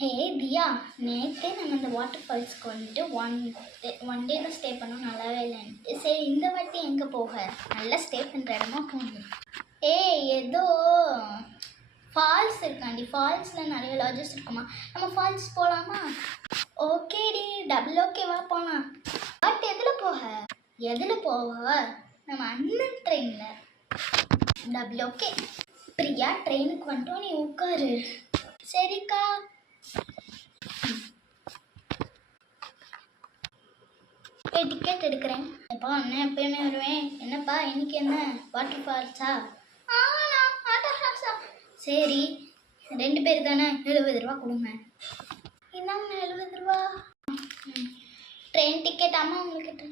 ஹே தியா, நேற்றே நம்ம இந்த வாட்டர் ஃபால்ஸ்க்கு வந்துட்டு ஒன் டே தான் ஸ்டே பண்ணோம், நல்லாவே இல்லைன்ட்டு. சரி இந்த வாட்டி எங்கே போக, நல்லா ஸ்டே பண்ணுற இடமா போகணும். ஏதோ ஃபால்ஸ் இருக்காண்டி, ஃபால்ஸில் நிறைய லாட்ஜஸ் இருக்குமா, நம்ம ஃபால்ஸ் போகலாமா? ஓகேடி, டபுள் ஓகேவா போகலாம். பட் எதில் போக நம்ம அண்ணன் ட்ரெயினில். Double okay. பிரியா ட்ரெயினுக்கு வந்துட்டோம், நீ உட்காரு. சரிக்கா. டிக்கெட் எடுக்கிறேன். எப்போ அண்ணன் எப்பயுமே வருவேன். என்னப்பா இன்னைக்கு என்ன வாட்டர் ஃபால்ஸா? வாட்டர் ஃபால்ஸா? சரி 2 பேர் தானே, 70 ரூபா கொடுங்க. இந்தாங்க 70 ரூபா. ட்ரெயின் டிக்கெட் அம்மா உங்களுக்கு.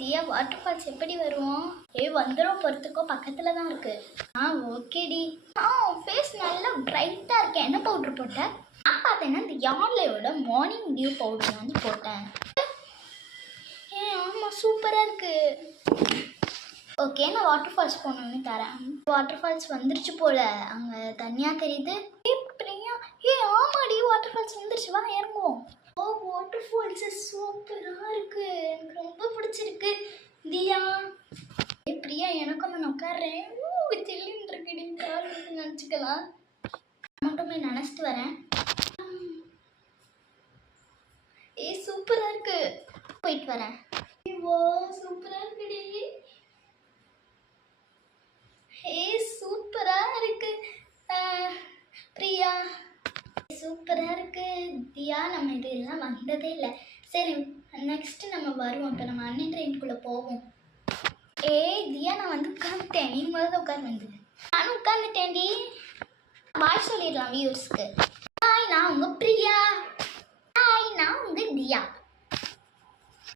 தியா, வாட்டர் ஃபால்ஸ் எப்படி வருவோம்? வந்துடும், பொறுத்துக்கோ, பக்கத்தில் தான் இருக்கு. ஓகேடி. ஃபேஸ் நல்லா பிரைட்டாக இருக்கேன். என்ன பவுட்ரு போட்டேன்? நான் பார்த்தேன்னா இந்த யார்லேயோட மார்னிங் டியூ பவுடர் வந்து போட்டேன். ஆமாம், சூப்பராக இருக்கு. ஓகே, நான் வாட்டர் ஃபால்ஸ் போகணுன்னு தரேன். வாட்டர் ஃபால்ஸ் வந்துருச்சு போல, அங்கே தனியாக தெரியுது. பிரியா, ஆமாடி, வாட்டர் ஃபால்ஸ் வந்துருச்சு, வா இறங்குவோம். வாட்டர் ஃபால்ஸ் சூப்பராக இருக்கு, எனக்கு ரொம்ப பிடிச்சிருக்கு. தியா, பிரியா எனக்கும் நான் உட்காடுறேன். சில்லுன்னு இருக்குடி, கால் நினச்சிக்கலாம். மட்டுமே நினச்சிட்டு வரேன். சூப்பராக இருக்கு, போயிட்டு வரேன். சூப்பரா இருக்குடி. சூப்பரா இருக்கு பிரியா, சூப்பரா இருக்கு. தியா, நம்ம இதெல்லாம் வந்ததே இல்லை. சரி, நெக்ஸ்ட் நம்ம வருவோம். இப்போ நம்ம அண்ணன் ட்ரெயினுக்குள்ளே போவோம். தியா, நான் வந்து உட்காந்துட்டேன். நீ முதல்ல உட்காந்து வந்து. நானும் உட்காந்துட்டேன்டி. பாய் சொல்லிடலாம் வியூவர்ஸ்க்கு. ஹாய், நான் உங்கள் பிரியா. ஹாய், நான் உங்கள் தியா.